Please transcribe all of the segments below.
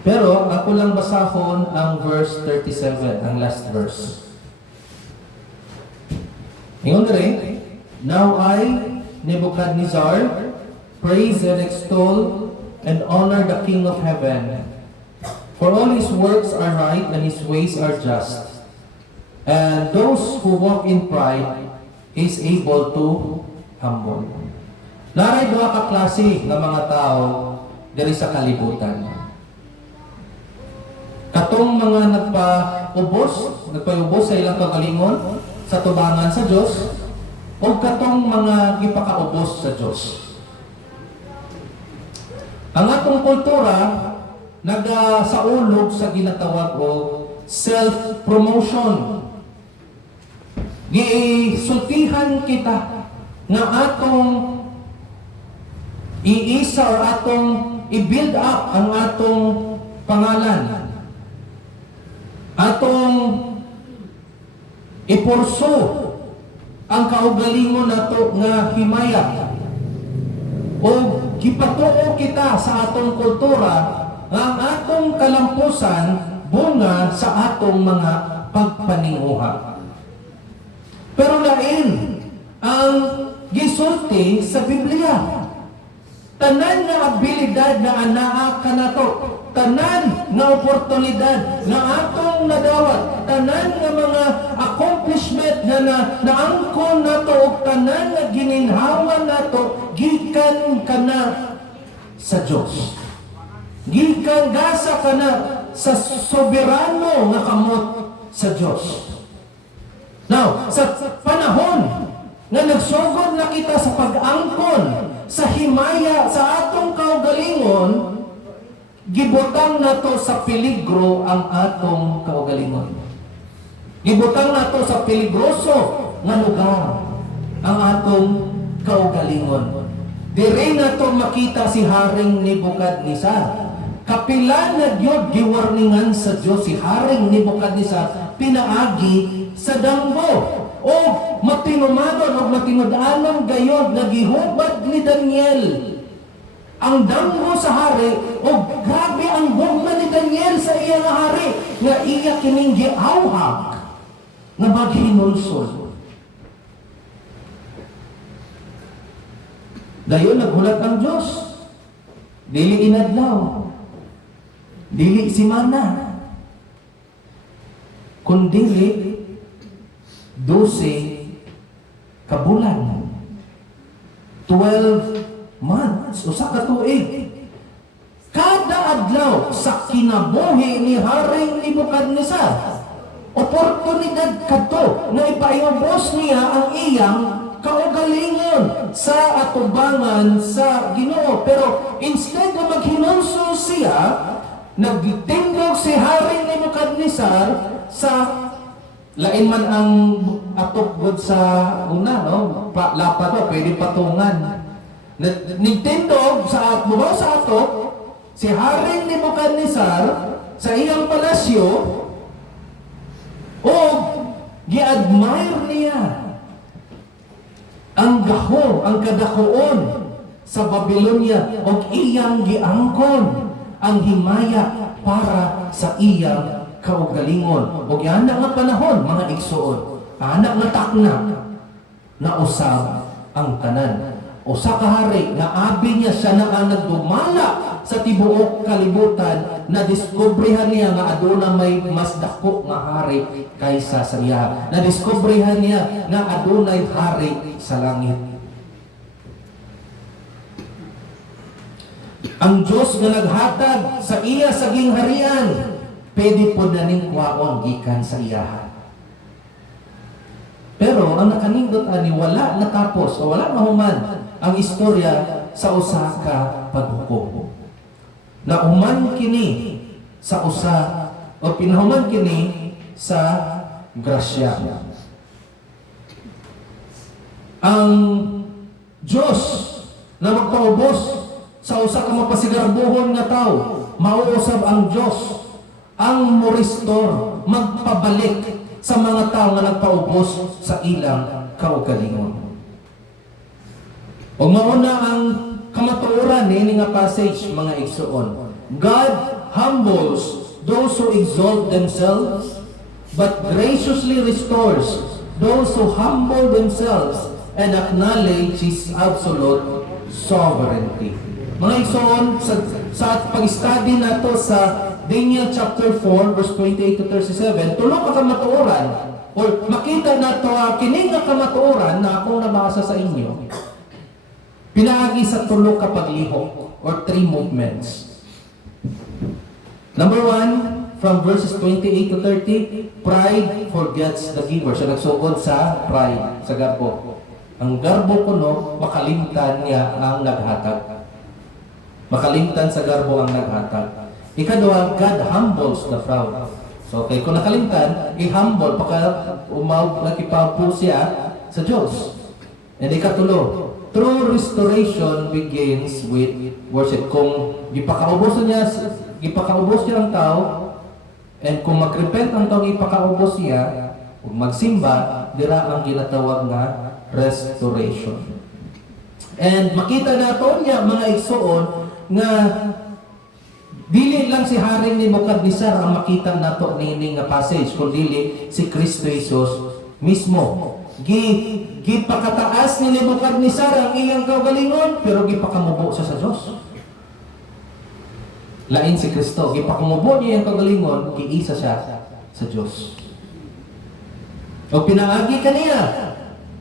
Pero ako lang basahon ang verse 37, ang last verse. Ingon rin, now I, Nebuchadnezzar, praise and extol and honor the King of heaven. For all his works are right and his ways are just. And those who walk in pride is able to humble. Naray duha ka klase ng mga tao diri sa kalibutan. Katong mga nagpaubos sa ilang kagalingon sa tubangan sa Dios, o katong mga gipakaubos sa Dios. Ang atong kultura nagasaulog sa ginatawag o self-promotion. Gisultihan kita nga atong iisa o atong i-build up ang atong pangalan. Atong ipurso ang kaugalingon nato nga himaya. O gipatuo kita sa atong kultura nga ang atong kalampusan bunga sa atong mga pagpaninguha. Pero lain ang gisulti sa Biblia. Tanan nga abilidad na anaa kanato, tanan nga oportunidad na atong nadawat, tanan nga mga accomplishment na naangkon nato ug tanan nga gininhawan nato gikan kana sa Dios. Gikan gasa kana sa soberano nga kamot sa Dios. Now, sa panahon nga nagsugod na kita sa pag-angkon sa himaya sa atong kaugalingon, gibutang nato sa peligro ang atong kaugalingon. Gibutang nato sa peligroso nga lugar ang atong kaugalingon. Dire nato makita si Haring Nebuchadnezzar. Kapila na gyud giwarningan sa Dios si Haring Nebuchadnezzar pinaagi sa dambo. O matinumadon o matinudanon gayod nagihubad ni Daniel ang dambo sa hari o grabe ang gugma ni Daniel sa iya nga hari nga iya kining giawhag nga maghinulsol. Dayon naghulat ang Dios. Dili inadlaw, dili simana, kundi 12 kabulan, 12 months, usa ka tuig. Kada adlaw sa kinabuhi ni Haring Nebuchadnezzar, oportunidad kadto nga ipaiubos niya ang iyang kaugalingon sa atubangan sa Ginoo. Pero instead na maghinunso siya, nagtindog si Haring Nebuchadnezzar sa lain man ang atog sa una, no? Lapa to, pwede patungan. Nagtindog sa bubaw sa atok, si Haring Nebuchadnezzar sa iyang palasyo, o gi-admire niya ang gaho, ang kadakoon sa Babylonia, o iyang giangkon ang himaya para sa iyang kaugalingon. O anak nga panahon, mga igsuon, anak nga takna na usab ang tanan. Usa ka hari nga abi niya siya na ang nagdumala sa tibuok kalibutan na diskubrihan niya nga aduna may mas dako nga hari kaysa sa iya. Na diskubrihan niya nga adunay hari sa langit. Ang Diyos nga naghatag sa iya sa gingharian, pwede po na ning kwaon gikan sa iyahan. Pero ang nakanindot ani wala natapos o wala mahuman ang istorya sa usa ka paghukom. Nahuman kini sa usa o pinahuman kini sa grasya. Ang Diyos na magpaubos sa usa ka mapasigarbuhon nga tao, mauusab ang Diyos ang moristor, magpabalik sa mga tao nga nagpaubos sa ilang kaugalingon. O mauna ang kamatuoran ni nga passage, mga igsuon. God humbles those who exalt themselves, but graciously restores those who humble themselves and acknowledge His absolute sovereignty. Mga igsoon, sa pag-study nato sa Daniel chapter 4, verse 28 to 37, tulo ka kamatuoran, or makita nato kining nga kamatuoran na akong nabasa sa inyo, pinaagi sa tulo ka paglihok, or three movements. Number 1, from verses 28 to 30, pride forgets the giver. So nagsugod sa pride, sa garbo. Ang garbo kuno, makalimtan niya ang naghatag. Makalimtan sa garbo ang naghatag. Ikadua, God humbles the proud. So kay kung nakalimtan, i-humble, pagka nakipapo siya sa Diyos. And ikatulo, true restoration begins with worship. Kung ipakaubos niya ang tao, and kung mag-repent ang tao, ipakaubos niya, kung magsimba, dira ang ginatawag na restoration. And makita nato niya, mga igsoon, nga dili lang si Haring Nebukadnezar ang makita nato nining nga passage, kundi si Kristo Jesus mismo. Gipakataas ni Nebukadnezar ang iyang kaugalingon, pero gipakamubo siya sa Diyos. Lain si Kristo, gipakamubo niya ang kaugalingon, giisa siya sa Diyos. O pinaagi kaniya,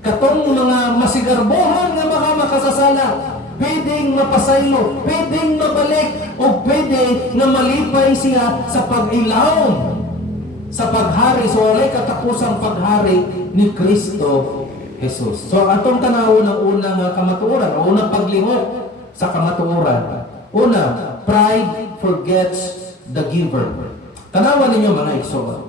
katong mga masigarbohan nga mga makasasala, pwedeng mapasaylo, pwedeng mabalik, o pwede na malipay siya sa pag-ilawom, sa paghari. So, walay katapusang paghari ni Kristo Jesus. So, atong tanaw ng unang kamatuoran, o unang paglihok sa kamatuoran. Una, pride forgets the giver. Tanawan ninyo mga igsoon.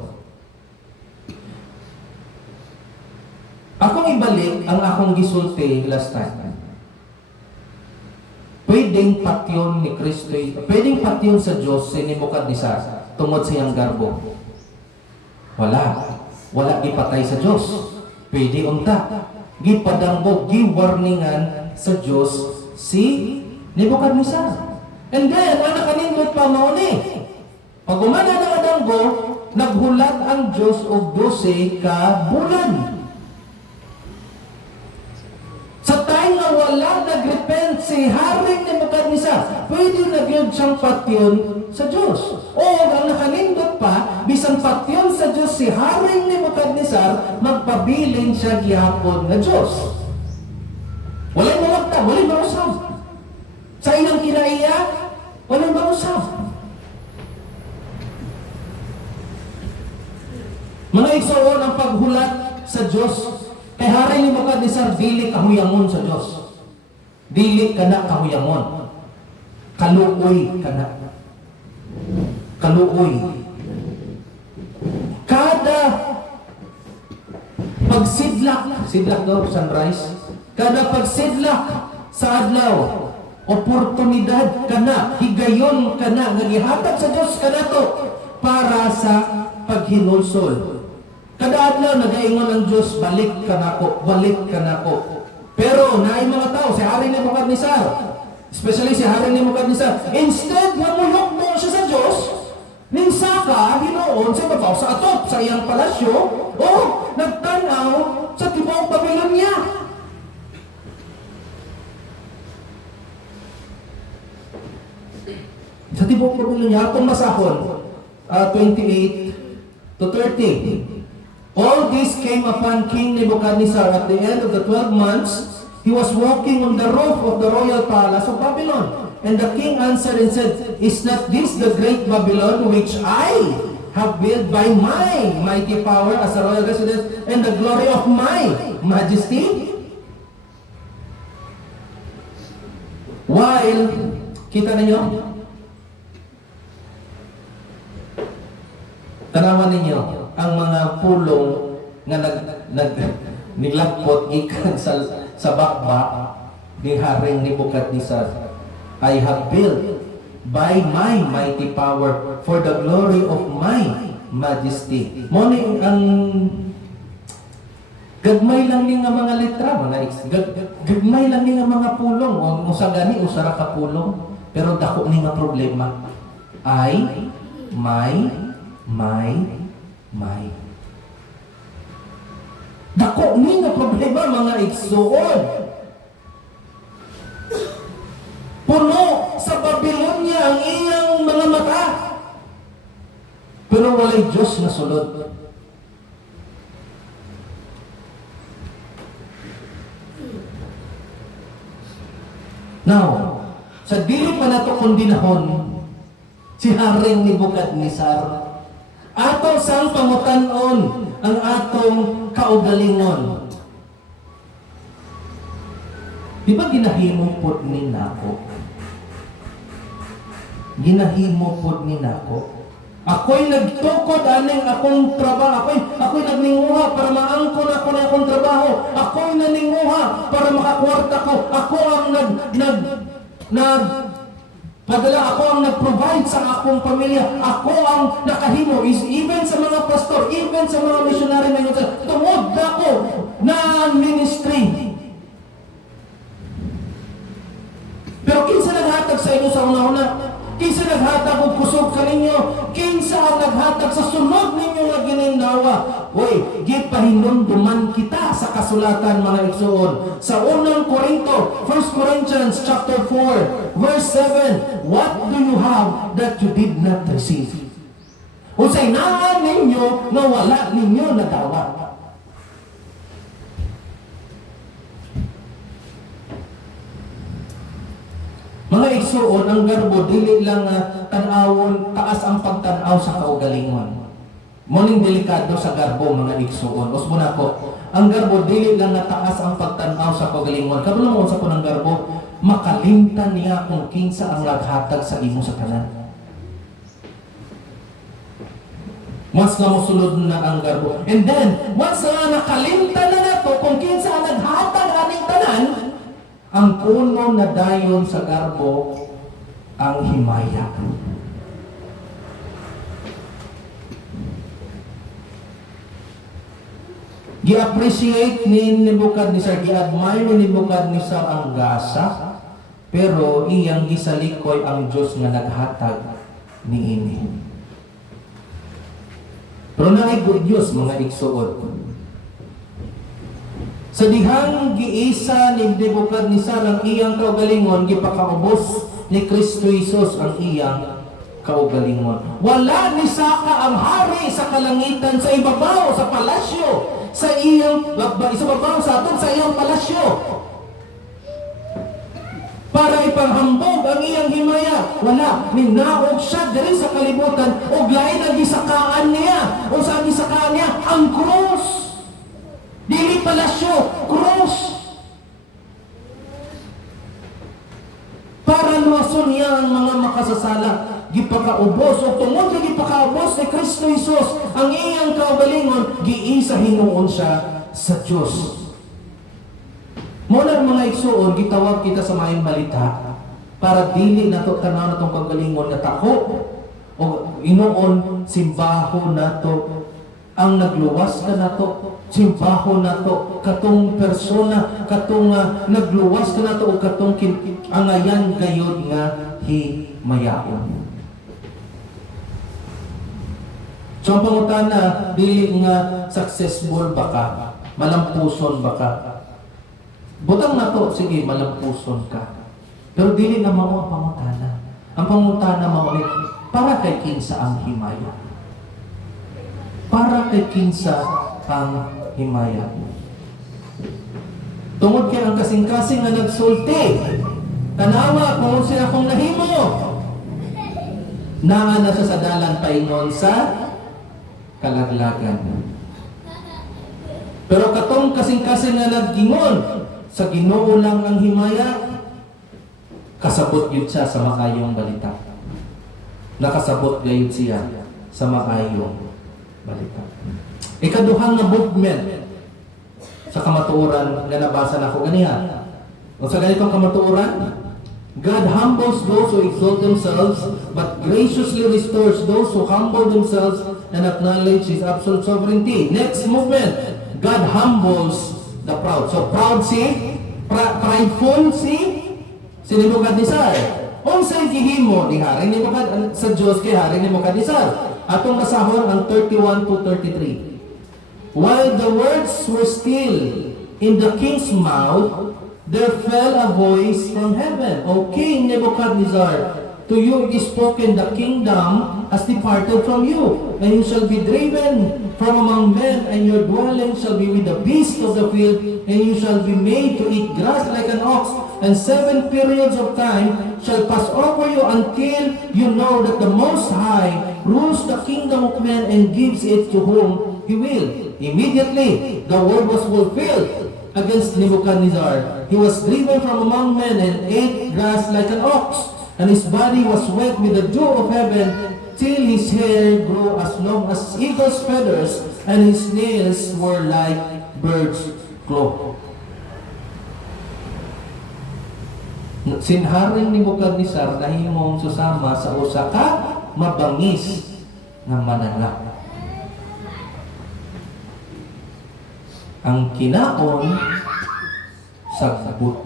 Akong ibalik ang akong gisulti last time. Pwedeng patyon ni Kristo, pwedeng patyon sa Diyos si Nebukadnezar tungod sa iyang garbo. Wala gipatay sa Diyos. Pwede unta. Gipadangbog, giwarningan sa Diyos si Nebukadnezar. And then, ang nakanindot pa mauni. Pag umana ng adanggo, naghulat ang Diyos og 12 ka bulan. Sa time na wala nagrepent si Haring Nebukadnezar, pwede nagyod siyang patyon sa Diyos. O ang nakanindot pa, bisang patyon sa Diyos si Haring Nebukadnezar, magpabilin siya gihapon na Diyos. Walay mawagta, walay marusab. Sa ilang kinaiya, walay marusab. Mga igsoon ang paghulat sa Diyos. Kay Haring Nebukadnezar, dili kahuyangon sa Diyos. Dili ka na kahuyangon. Kaluoy ka na. Kaluoy. Kada pagsidlak daw, sunrise, kada pagsidlak sa adlaw, oportunidad ka na, higayon ka na, nagihatag sa Diyos ka na to, para sa paghinulsol. Kada adlaw nagaingon ang Diyos, balik ka nako, balik ka nako. Pero naay mga tao, si Haring Nebukadnezar, especially si Haring Nebukadnezar, instead na mulok mo siya sa Diyos, ninsaka, hinoon sa babaw, sa atop, sa iyang palasyo, o nagtanaw sa tibuok Babylonia. Sa tibuok Babylonia, atong masahon, 28 to 30. All this came upon King Nebuchadnezzar at the end of the 12 months. He was walking on the roof of the royal palace of Babylon. And the king answered and said, "Is not this the great Babylon which I have built by my mighty power as a royal residence and the glory of my majesty?" While, kita ninyo? Tanawan ninyo ang mga pulong nga niglagpot ikan sa bakbak ni Haring Nebukadnezar. I have built by my mighty power for the glory of my majesty. Moni ang gagmay lang ni nga mga letra, gagmay lang ni nga mga pulong, o sa gani usara ka pulong, pero dako ni nga problema. ay may. Dako ni nga problema mga igsuon. Puno sa Babylonia ang iyang mga mata. Pero walay Diyos na sulod. Now, sa dili pa nato kondinahon, si Haring Nebukadnezar, ato sang pangutanon ang atong kaugalingon. Di ba ginahimo pod ni nako? Ginahimo pod ni nako. Ako'y nagtukod aning akong trabaho. Ako'y nagninguha para maangkon ako na akong trabaho. Ako'y naninguha para makakwarta ko. Ako ang padala, ako ang nag-provide sa akong pamilya. Ako ang nakahimo. Even sa mga pastor, even sa mga missionary na yun, tungod ako na ministry. Pero kinsa naghatag sa inyo sa una-una? Kinsa naghatag og kusog kaninyo? Kinsa ang naghatag sa sunod ninyo nga ginindawa? Hoy, gipahinumduman kita sa kasulatan mga igsoon. Sa unang Korinto, 1 Corinthians chapter 4, verse 7, what do you have that you did not receive? Unsay naan ninyo na wala ninyo nadawa? Mga igsuon, ang garbo dili lang tanawon, taas ang pagtanaw sa kaugalingon. Muning delikado sa garbo mga igsuon. Usbo na ko, ang garbo dili lang taas ang pagtanaw sa kaugalingon. Kabalo mo sa punang garbo, makalimtan niya kung kinsa ang naghatag sa imo sa tanan. Mas nga mosulod na ang garbo. And then, once nga nakalimtan na nato kung kinsa ang naghatag aning tanan, ang puno na dayon sa garbo ang himaya. Gi-appreciate ni Nebukadnezar, gi-admire ni Nebukadnezar ang gasa, pero iyang gisalikoy ang Diyos nga naghatag niini. Pero naay good news mga igsuon. Sa dihang giisa ni Nebukadnezar ang iyang kaugalingon, gipakaubos ni Kristo Jesus ang iyang kaugalingon. Wala ni saka ang hari sa kalangitan sa ibabaw sa palasyo, sa iyang ibabaw sa aton sa iyang palasyo, para ipanghambog ang iyang himaya. Wala, ninaog siya diri sa kalibutan ug lain ang gisakaan niya. O sa gisakaan niya ang krus. Dili palasyo, krus. Para luwason niya ang mga makasasala. Gipakaubos o tungod na gipakaubos ni Kristo Jesus ang iyang kaugalingon, giisa hinuon siya sa Diyos. Muna mga igsuon, gitawag kita sa maayong balita para dili nato tanaw natong kaugalingon na tako o inuon simbaho nato ang nagluwas ka nato, simbaho nato katong persona, katong nagluwas ka nato o katong angayan gayud nga himayaon. So ang pangutana, dili nga successful ba ka? Malampuson ba ka? Butang nato, sige, malampuson ka. Pero dili na mao ang pangutana. Ang pangutana mao ni para kay kinsa ang himaya. Para kay kinsa ang himaya. Tungod kay ang kasing-kasing nga nagsulti. Tanawa kung sila kong nahimo. Naa na sa dalan paingon sa kalaglagan. Pero katong kasing-kasing nga naggingon sa Ginoo lang ang himaya, kasabot yun siya sa makayong balita. Nakasabot gayud siya sa makayong balita. Ikaduhang na movement sa kamatuoran nga nabasa na ko ganiha. O sa ganitong kamatuoran, God humbles those who exalt themselves, but graciously restores those who humble themselves and acknowledge His absolute sovereignty. Next movement, God humbles the proud. So proud si, prideful si Nebukadnezar. Unsay gihimo ni hari ni sa Dios kay hari ni Nebukadnezar. Atong basahon ang 31 to 33. While the words were still in the king's mouth, there fell a voice from heaven. O King Nebuchadnezzar, to you is spoken, the kingdom has departed from you, and you shall be driven from among men, and your dwelling shall be with the beasts of the field, and you shall be made to eat grass like an ox, and 7 periods of time shall pass over you until you know that the Most High rules the kingdom of men and gives it to whom He will. Immediately, the word was fulfilled against Nebuchadnezzar. He was driven from among men and ate grass like an ox, and his body was wet with the dew of heaven, till his hair grew as long as eagle's feathers, and his nails were like bird's claw. Sinharing ni Nebukadnezar nahimong susama sa usa ka mabangis nga mananap. Ang kinaon sa sabot.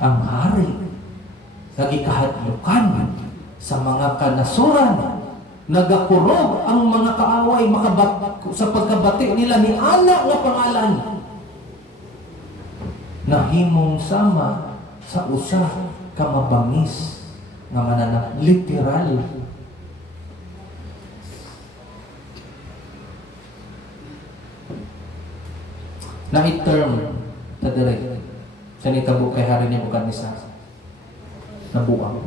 Ang hari nagikahadlukan sa mga kanasuran, nagakurog ang mga kaaway sa pagkabati nila ni anak nga pangalan, nahimong sama sa usa ka mabangis nga mananap, literal. Na i-term ta direct sa nitabo kay hari ni Nebukadnezar. Nabuang.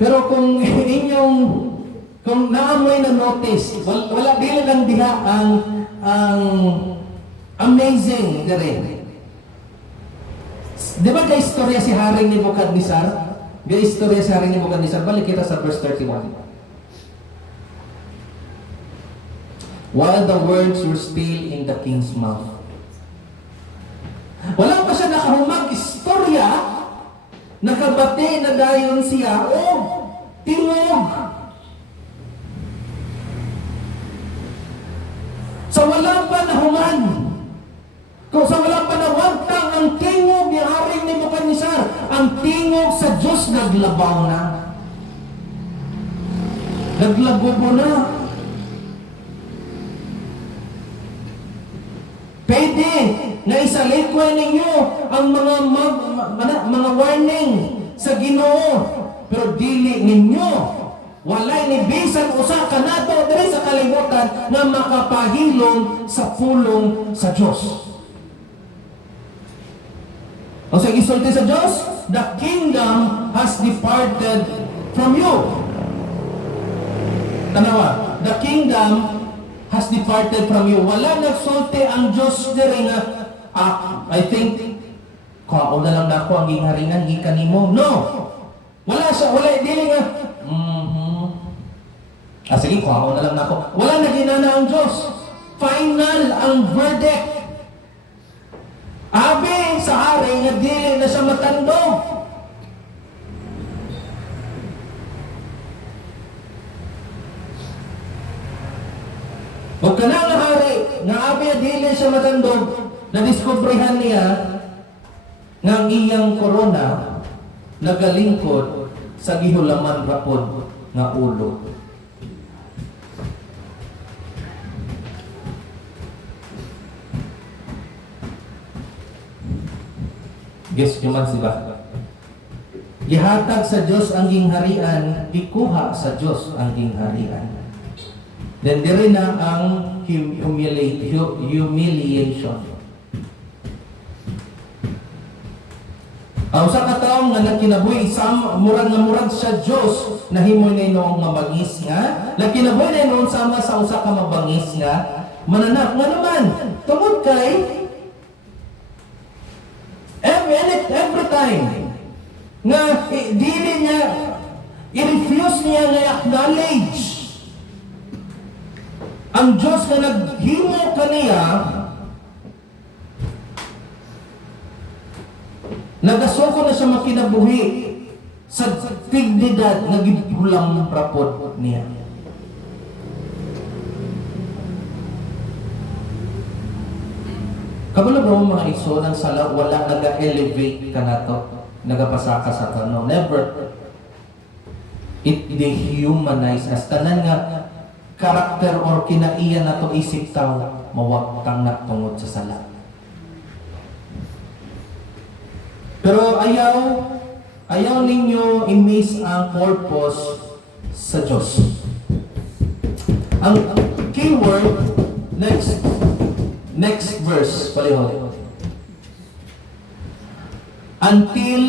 Pero kung naamoy na notice, wala dili lang diha ang amazing dire. Di ba kay istorya si Haring Nebukadnezar? Kay istorya si Haring Nebukadnezar, balik kita sa verse 31. While the words were still in the king's mouth. Wala pa siya nakahumag istorya, nakabati na dayon siya, tingog. Sa wala pa nahuman, kung sa wala pa nawagtang ang tingog ni Haring Nebukadnezar, ang tingog sa Diyos naglabaw na. Naglabobo na. Pwede na isalikwan ninyo ang mga warning sa Ginoo, pero dili ninyo walay ni bisan usa kanato diri sa kalibutan nga makapahilom sa pulong sa Dios. Ang sa gisulti sa Dios, the kingdom has departed from you. Tanawa, the kingdom has departed from you. Wala nagsulti ang Diyos diri nga, I think, kaon na lang na ako ang gingharingan, gikan mo. No! Wala siya, wala, dili nga, sige, kaon na lang na ako. Wala na ginana ang Diyos. Final ang verdict. Abi sa hari nga dili na siya matandog. Huwag ka na nga hari, nga abi dili siya matandog, nadiskubrihan niya nga ang iyang korona nagalingkod sa gihulaman rapod nga ulo. Guess nyo man siya. Gihatag sa Diyos ang gingharian, ikuha sa Diyos ang gingharian. Then dire na ang humiliation. Ang usa ka tawo nga nagkinabuhi murag sa Dios nahimo ni noong mabangis nga, nagkinabuhi na noon sama sa usa ka mabangis nga mananap nga naman tungod kay every time nga dili niya i-refuse niya nga acknowledge ang Diyos na naghimo kaniya, nagasuko na siya makinabuhi sa dignidad na gibulang rapod niya. Kabalo ba mo mga iso ng sala wala naga-elevate ka na to, nagapasa ka sa tanong. Never. It dehumanize us. Tanan nga karakter or kinaiya na to isip tao, mawagtang na tungod sa sala. Pero ayaw ninyo i-miss ang purpose sa Diyos. Ang keyword, next verse, palihog. Until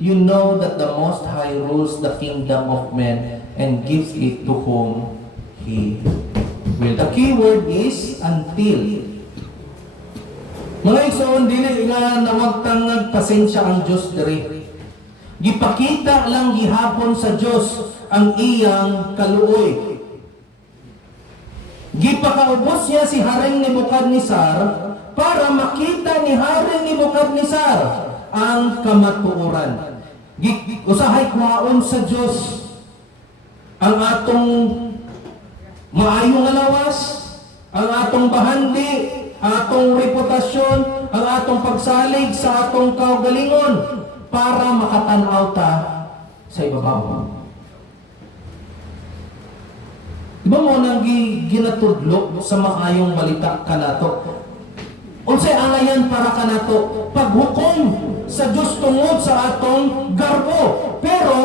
you know that the Most High rules the kingdom of men and gives it to whom He will. The keyword is until. Mga igsoon, dili nga nawagtang nagpasensya ang Diyos diri. Gipakita lang gihapon sa Diyos ang iyang kaluoy. Gipakaubos niya si Haring Nebukadnezar para makita ni Haring Nebukadnezar ang kamatuoran. Usahay kwaon sa Diyos ang atong maayong alawas, ang atong bahandi, ang atong reputasyon, ang atong pagsalig sa atong kaugalingon para makatanaw ta sa ibabaw. Diba mo nang ginatudlo sa maayong balita kanato? Unsay angayan para kanato? Paghukom sa Diyos tungod sa atong garbo. Pero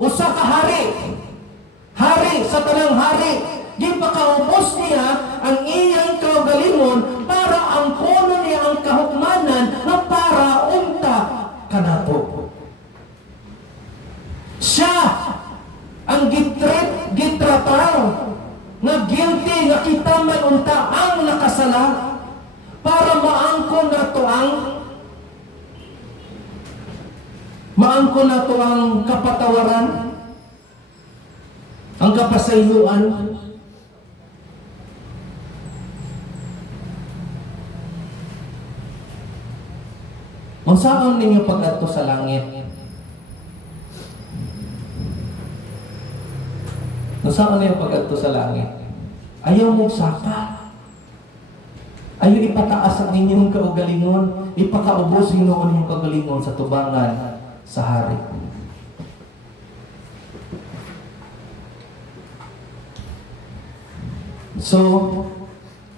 usa ka hari sa tanang hari, gipakaubos niya ang iyang kaugalingon para ang kono niya ang kahukmanan na para unta kanato. Siya ang gitratar nga guilty nga kita man unta ang nakasala para maangkon na to ang kapatawaran, ang kapasayuan. Unsaon ninyo pag-adto sa langit? Unsaon ninyo pag-adto sa langit? Ayaw mong sapa. Ayaw ipataas ang inyong kaugalingon. Ipakaubos ang inyong kaugalingon sa tubangan sa hari. So,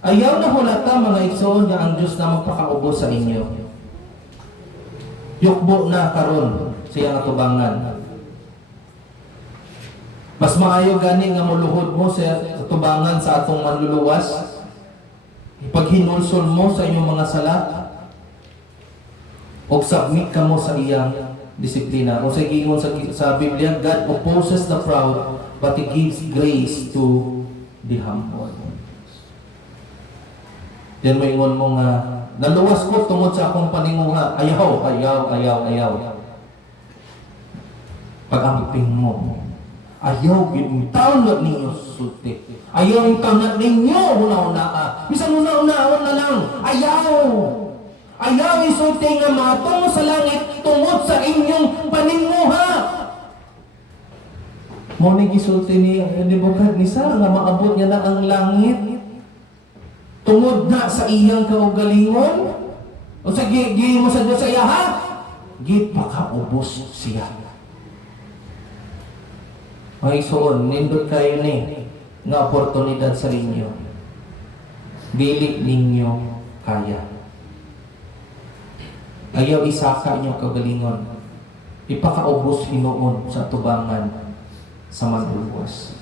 ayaw na hulata mga igsoon nga ang Diyos na magpakaubos sa inyo. Yukbo na karon siya nga tubangan. Mas maayo gani nga muluhod mo sa tubangan sa atong manluluwas. Ipaghinulsol mo sa inyong mga sala. O submit ka mo sa iyang disiplina. O sa gingon sa Biblia, God opposes the proud, but He gives grace to the humble. Yan mo ingon mo nga, naluwas ko tungod sa akong paninguha. Ayaw. Pag-amping mo. Ayaw, taon na ninyo sulti. Ayaw yung taon ninyo, una-una. Bisan una-una na lang. Ayaw isulti nga matungo sa langit tungod sa inyong paninguha. Mo'ning isulti ni Nebukadnezar nga maabot niya na ang langit. Tungod na sa iyang kaugalingon. O sa mo sa Diyos sa iya, ha? Gipakaubos siya. Ay soon, nindot kayo ni nga oportunidad sa inyo. Dili ninyo kaya. Ayaw isaka inyo kaugalingon. Ipakaubos Hinoon sa tubangan sa manluluwas.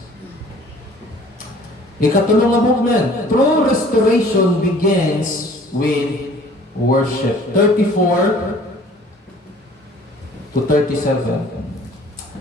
Ikatulong nga movement. True restoration begins with worship. 34 to 37.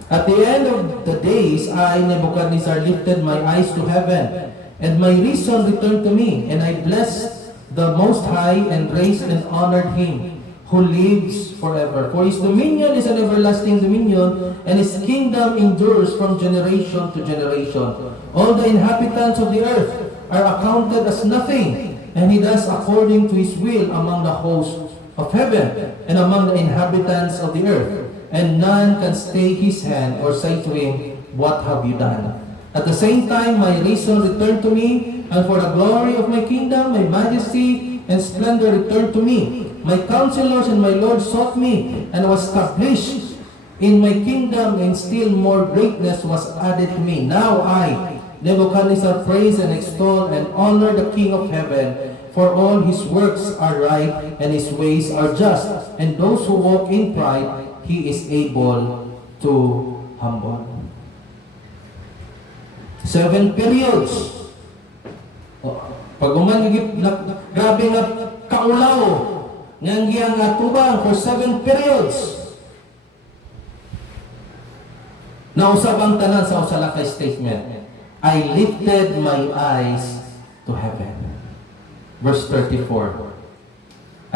At the end of the days, I, Nebuchadnezzar, lifted my eyes to heaven, and my reason returned to me, and I blessed the Most High and praised and honored Him who lives forever. For His dominion is an everlasting dominion, and His kingdom endures from generation to generation. All the inhabitants of the earth are accounted as nothing, and He does according to His will among the hosts of heaven and among the inhabitants of the earth. And none can stay His hand or say to Him, "What have you done?" At the same time, my reason returned to me, and for the glory of my kingdom, my majesty, and splendor returned to me. My counselors and my Lord sought me, and was established in my kingdom, and still more greatness was added to me. Now I, Nebuchadnezzar, praise and extol and honor the King of heaven, for all his works are right, and his ways are just, and those who walk in pride, he is able to humble. 7 periods. Pag grabe nga kaulaw, nga tubang for 7 periods. Nausap ang tanan sa usalakay statement. I lifted my eyes to heaven. Verse 34.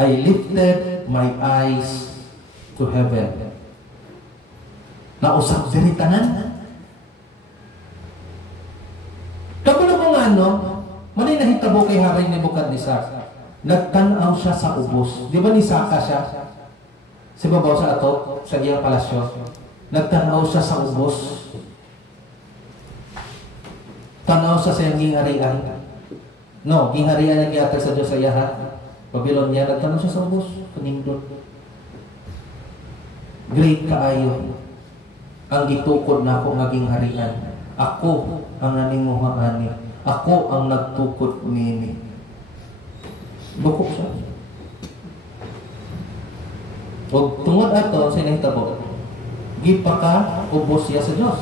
I lifted my eyes to heaven. Nausap diri tanan. Kamu na kung ano, manay nahitabo kay Haring Nebuchadnezzar. Nagtanaw siya sa ubos. Di ba nisaka siya? Sa babaw sa ato, sa iyang palasyo. Nagtanaw siya sa ubos. Tanaw siya sa iyang gingarian. No, gingarian ang giyatag sa Diyos sa iyaha. Babylonia, nagtanaw siya sa ubos. Panindot. Great kaayo. Ang gitukod na ako ngaging harian. Ako ang naninguha ani. Ako ang nagtukod nini. Bukok siya. O tungod ato sa inahitabo, gipaka ubos siya sa Diyos.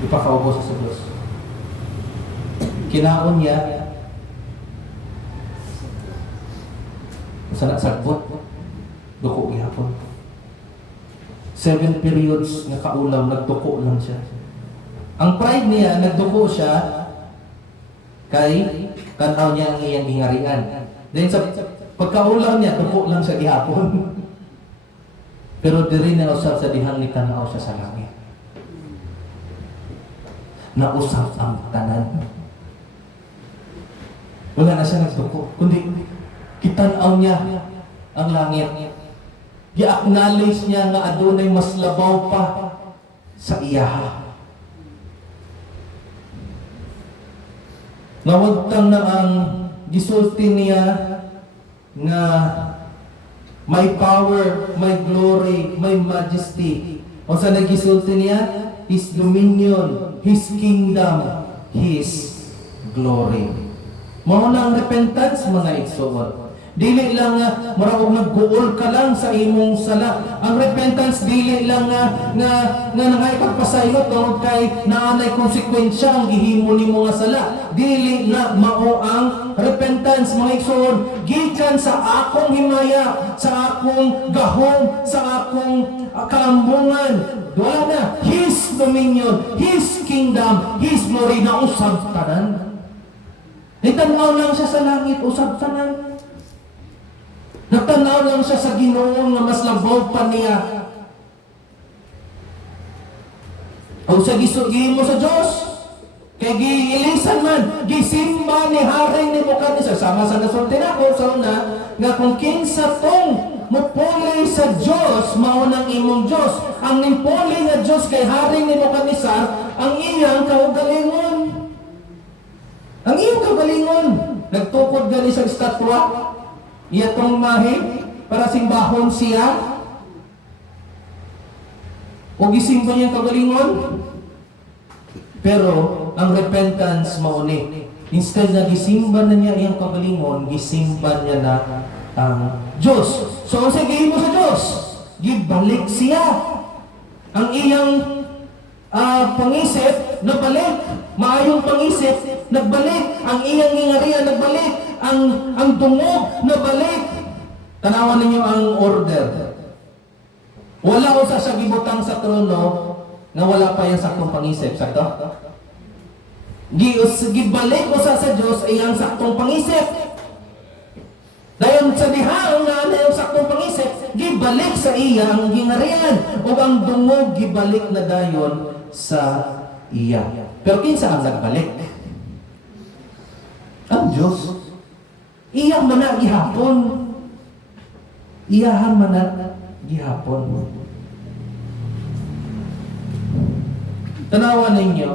Gipaka ubos sa Diyos. Kinaon niya sa sagbot. Duko gihapon. 7 periods nga kaulam, nagduko lang siya. Ang pride niya, nagduko siya kay tanaw niya ang iyang hingarian. Then sa pagkaulam niya, duko lang siya gihapon. Pero diri na usap sa dihang ni tanaw siya sa langit. Nausap ang tanan. Wala na siya nagduko. Kundi kitanaw niya ang langit. I-acknowledge niya nga adunay mas labaw pa sa iya. Nawagtang na ang gisulti niya nga may power, may glory, may majesty. O sa nagisulti niya, His dominion, His kingdom, His glory. Mao na ang repentance, mga igsoon. Dili lang nga marabog nagguol ka lang sa imong sala. Ang repentance dili lang nga nangaypagpasaylo tungod kay naanay konsekwensya ang gihimo nimo nga sala. Dili na mao ang repentance, mga igsoon. Gikan sa akong himaya, sa akong gahom, sa akong kalambungan. Wala na. His dominion, His kingdom, His glory na usab tanan. Itanaw lang siya sa langit, usab tanan. Natanaw lang siya sa Ginoo nga mas labaw pa niya. O sa gisugi mo sa Diyos, kay giilisan man, gisimba ni Haring Nebuchadnezzar, sama sa nasulti na ko sa una, nga kung kinsa tong mupuli sa Diyos, maunang imong Diyos. Ang nimpuli nga Diyos kay Haring Nebuchadnezzar, ang iyang kaugalingon. Ang iyang kaugalingon. Nagtukod gani sa estatwa, iya tong mahi para simbahon siya. O gisimba niya kagalingon. Pero ang repentance mauni. Instead na gisimba na niya iyang kagalingon, gisimba niya na ang Diyos. So ang sige mo sa Diyos, gibalik siya. Ang iyang pangisip, nabalik. Maayong pangisip, nagbalik. Ang iyang ngingarian, nagbalik. Ang dungog na balik. Tanawan ninyo ang order. Wala ko sa gibutang sa trono na wala pa yung saktong pangisip. Sakto? Gibalik ko sa Diyos ay ang saktong pangisip. Dahil sa dihang na yung saktong pangisip, gibalik sa iya ang gingarian. O ang dungog gibalik na dayon sa iya. Pero kinsa ang nagbalik? Ang Diyos. Iyang mana gihapon. Iyahan mana gihapon. Tanawan ninyo,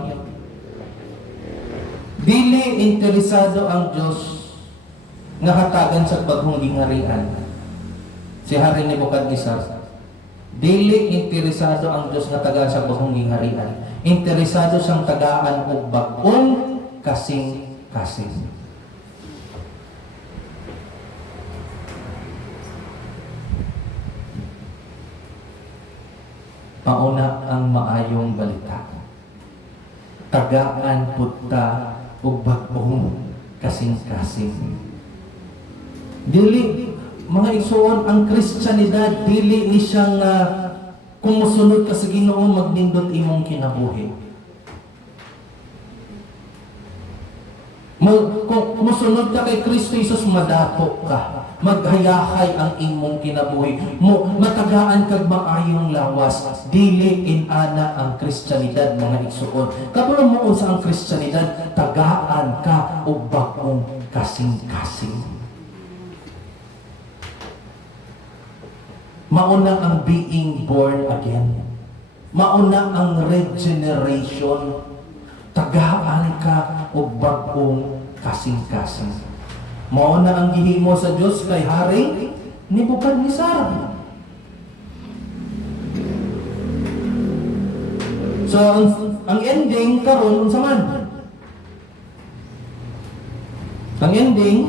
dili interesado ang Diyos nga hatagan sa baghong gingharian. Si Hari Nebukadnezar, dili interesado ang Dios nga tagaan sa baghong gingharian. Interesado siyang tagaan og bag-ong kasing-kasing. Mauna ang maayong balita. Tagaan putta ug bag-ong kasing-kasing. Dili, mga igsoon, ang Kristyanidad, dili ni siyang kumusunod ka sa Ginoo, magnindot imong kinabuhi. Kung kumusunod ka kay Kristo Jesus, madato ka. Maghayahay ang imong kinabuhi. Matagaan kag maayong lawas. Dili inana ang Kristyanidad, mga igsoon. Kabalo mo sa ang Kristyanidad, tagaan ka og bag-ong kasing-kasing. Mauna ang being born again. Mauna ang regeneration. Tagaan ka o bag-ong kasing-kasing. Mauna ang gihimo sa Diyos kay Hari Nebukadnezar. So, ang ending karon unsa man? Ang ending,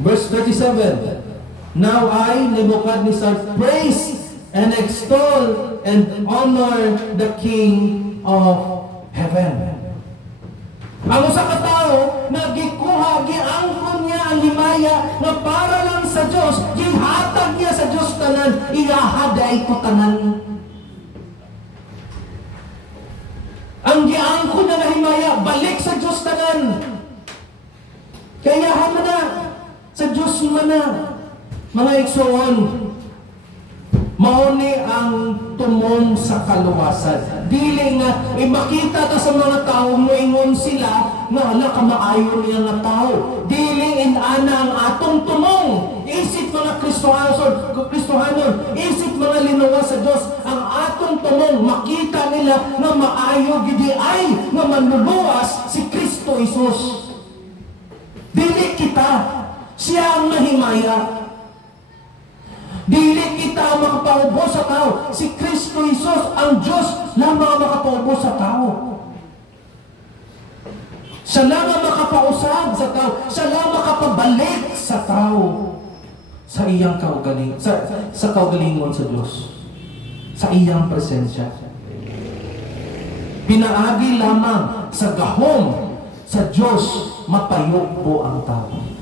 verse 37. Now I, Nebuchadnezzar, praise and extol and honor the King of heaven. Ang usa ka tawo nagikuha giangkon niya ang himaya na para lang sa Dios, gihatag niya sa Dios tanan, iyahaday ko tanan. Ang giangkon na himaya balik sa Dios tanan. Kaya mo na sa Dios man na. Mga igsoon, mauni ang tumong sa kaluwasan. Dili nga, makita ta sa mga tao, moingon sila, nga hala kamaayo niya nga tao. Dili inana ang atong tumong. Isip mga Kristohanon, isip mga linuwa sa Diyos, ang atong tumong, makita nila na maayo, gidi ay, nga manluluwas si Kristo Jesus. Dili kita, siya ang mahimaya. Dili kita makapaubo sa tao. Si Kristo Jesus, ang Diyos, lamang makapaubo sa tao. Siya lamang makapausab sa tao. Siya lamang makapabalik sa tao sa iyang kaugaling, sa kaugalingon sa Diyos. Sa iyang presensya. Pinaagi lamang sa gahom sa Diyos, mapayo po ang tao.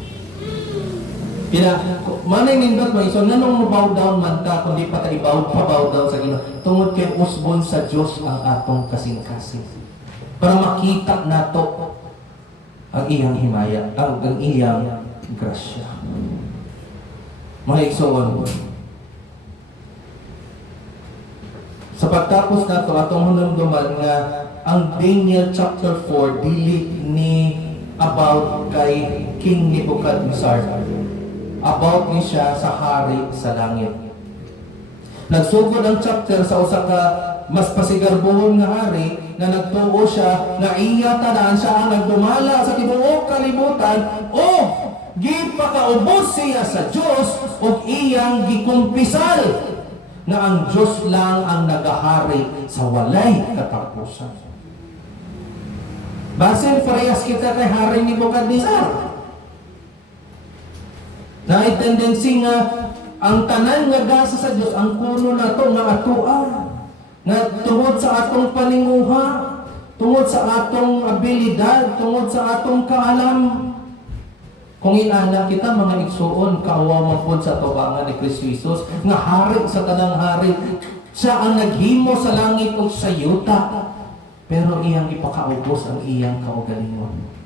Manay nindot mo iso, nanong mabaw down man ta, kundi pa pabaw down sa Ginoo. Tungod kay usbon sa Dios ang atong kasing-kasing. Para makita nato ang iyang himaya, ang iyang grasya. Mga igsoon, sa pagtapos nato atong hunumduman nga ang Daniel chapter 4 dili ni about kay King Nebuchadnezzar. About ni siya sa hari sa langit. Nagsugod ang chapter sa usa ka mas pasigarbuhon nga hari na nagtuo siya nga iya tanan siya ang nagdumala sa tibuok kalibutan o gipakaubos siya sa Dios ug iyang gikumpisal na ang Dios lang ang nagahari sa walay katapusan. Basin parehas kita kay Hari Nebukadnezar. Na ay tendency nga ang tanan nga gasa sa Dios ang kuno nato nga atoa nga tungod sa atong paninguha, tungod sa atong abilidad, tungod sa atong kaalam. Kung inana kita mga igsuon, kaawa man pod sa tubangan ni Kristo Jesus nga hari sa tanang hari, siya ang naghimo sa langit ug sa yuta, pero iyang ipakaubos ang iyang kaugalingon.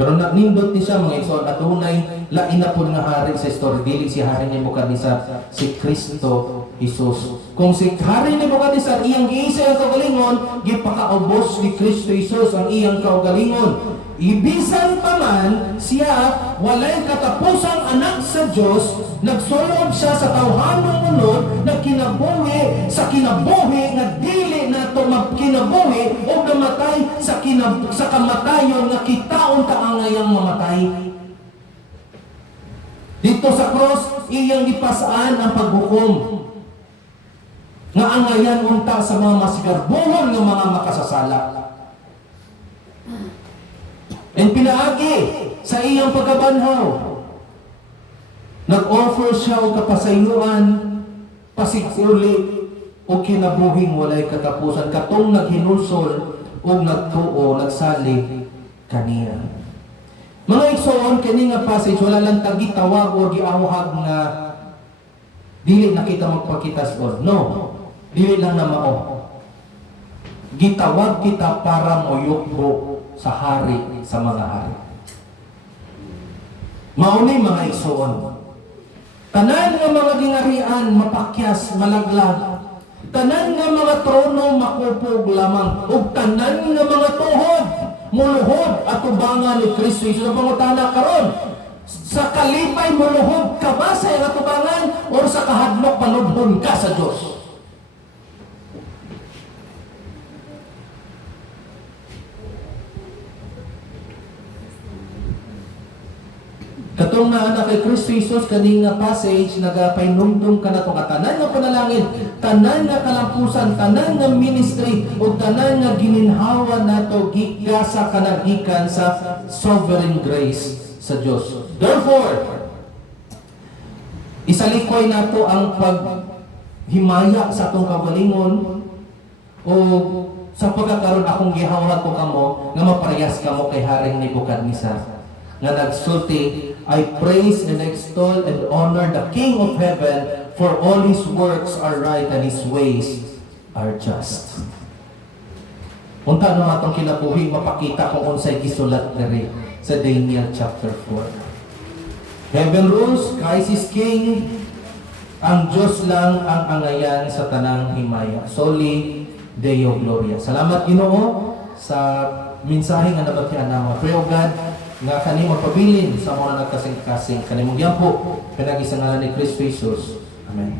Pero nindot ni siya mga igsoon at unay lain na po nga hari sa story. Dili si Hari Nebukadnezar, si Kristo Jesus. Kung si Hari Nebukadnezar iyang giisa ang kaugalingon, gipakaubos ni Kristo Jesus ang iyang kaugalingon. Ibisan pa man siya walay katapusang anak sa Dios, nagsulod siya sa tawhanong unod, nagkinabuhi sa kinabuhi nga dili nato magkinabuhi o namatay sa sa kamatayon nga kitaon ta angayang mamatay. Dito sa cross, iyang ipasaan ang paghukom. Nga angayan unta sa mga masigarbuhon ng mga makasasala. And pinaagi sa iyang pagkabanhaw. Nag-offer siya og kapasayloan, pasiguli, o kinabuhing walay katapusan. Katong naghinulsol o nagtuo, nagsalig kaniya. Mga igsoon, kini nga passage, wala lang tagitawag o giawhag nga dili na kita magpakitas o. No, dili lang na mao. Gitawag kita para moyukbo sa hari sa mga hari. Mauni mga igsoon. Tanan nga mga gingarian mapakyas, malaglag. Tanan nga mga trono makupog lamang. Ug tanan nga mga tuhod muluhod at tubangan ni Kristo Jesus. Ang pangutana karon, sa kalipay muluhod ka ba sa iyang tubangan o sa kahadlok panudhon ka sa Diyos? Katong na anak kay Kristo Jesus kaning nga passage nagapainumdum ka na to tanan nga panalangin, tanan nga kalampusan, tanan nga ministry ug tanan nga gininhawa nato gigasa kanagikan sa sovereign grace sa Dios. Therefore, isalikoy nato ang paghimaya sa atong kaugalingon o sa pagkakaroon akong gihawad ko kamo nga maparehas kamo kay Haring Nebukadnezar nga nagsulti, I praise and extol and honor the King of heaven, for all his works are right and his ways are just. Unta na matong kinabuhi mapakita kung unsay gisulat diri sa Daniel chapter 4. Heaven rules, Christ is King, ang Diyos lang ang angayan sa tanang himaya. Soli Deo Gloria. Salamat Ginoo sa mensahe nga nabatian namo. Pray o God nga kani magpabilin sa mga nagkasing-kasing kanimong giampo pinag-isa ngalan ni Kristo Jesus. Amen.